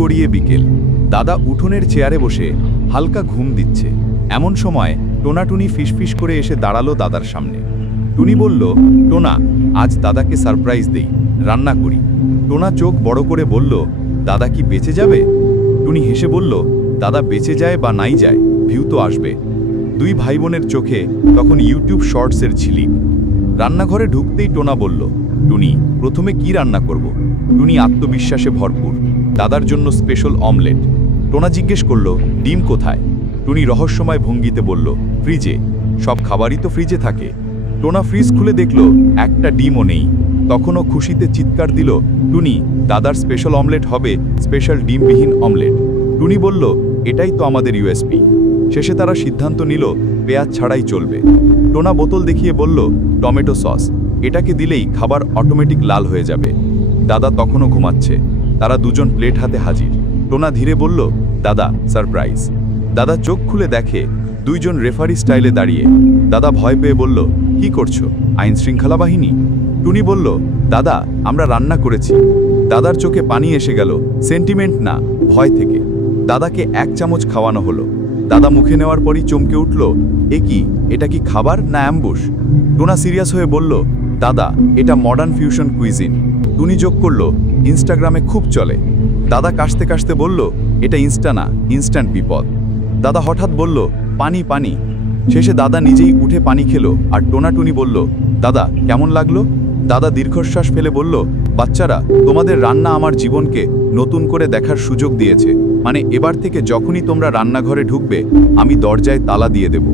গড়িয়ে বিকেল। দাদা উঠোনের চেয়ারে বসে হালকা ঘুম দিচ্ছে। এমন সময় টোনাটুনি ফিসফিস করে এসে দাঁড়ালো দাদার সামনে। টুনি বলল, টোনা, আজ দাদাকে সারপ্রাইজ দেই, রান্না করি। টোনা চোখ বড় করে বলল, দাদা কি বেঁচে যাবে? টুনি হেসে বলল, দাদা বেঁচে যায় বা নাই যায়, ভিউ তো আসবে। দুই ভাই বোনের চোখে তখন ইউটিউব শর্টসের ঝিলিক। রান্নাঘরে ঢুকতেই টোনা বলল, টুনি, প্রথমে কি রান্না করব? টুনি আত্মবিশ্বাসে ভরপুর, দাদার জন্য স্পেশাল অমলেট। টোনা জিজ্ঞেস করল, ডিম কোথায়? টুনি রহস্যময় ভঙ্গিতে বলল, ফ্রিজে। সব খাবারই তো ফ্রিজে থাকে। টোনা ফ্রিজ খুলে দেখল একটা ডিমও নেই। তখনও খুশিতে চিৎকার দিল, টুনি, দাদার স্পেশাল অমলেট হবে স্পেশাল ডিমবিহীন অমলেট। টুনি বলল, এটাই তো আমাদের ইউএসপি। শেষে তারা সিদ্ধান্ত নিল পেঁয়াজ ছাড়াই চলবে। টোনা বোতল দেখিয়ে বলল, টমেটো সস, এটাকে দিলেই খাবার অটোমেটিক লাল হয়ে যাবে। দাদা তখনও ঘুমাচ্ছে। তারা দুজন প্লেট হাতে হাজির। টোনা ধীরে বলল, দাদা, সারপ্রাইজ। দাদা চোখ খুলে দেখে দুইজন রেফারি স্টাইলে দাঁড়িয়ে। দাদা ভয় পেয়ে বলল, কি করছো, আইন শৃঙ্খলা বাহিনী? টুনি বলল, দাদা, আমরা রান্না করেছি। দাদার চোখে পানি এসে গেল, সেন্টিমেন্ট না, ভয় থেকে। দাদাকে 1 চামচ খাওয়ানো হলো। দাদা মুখে নেওয়ার পরই চমকে উঠল, এ কি, এটা কি খাবার না অ্যাম্বুশ? টোনা সিরিয়াস হয়ে বলল, দাদা, এটা মডার্ন ফিউশন কুইজিন। টুনি যোগ করল, ইনস্টাগ্রামে খুব চলে। দাদা কাশতে কাশতে বলল, এটা ইনস্টা না, ইনস্ট্যান্ট বিপদ। দাদা হঠাৎ বলল, পানি পানি। শেষে দাদা নিজেই উঠে পানি খেলো। আর টোনা টুনি বলল, দাদা কেমন লাগলো? দাদা দীর্ঘশ্বাস ফেলে বলল, বাচ্চারা, তোমাদের রান্না আমার জীবনকে নতুন করে দেখার সুযোগ দিয়েছে। মানে এবার থেকে যখনই তোমরা রান্নাঘরে ঢুকবে, আমি দরজায় তালা দিয়ে দেব।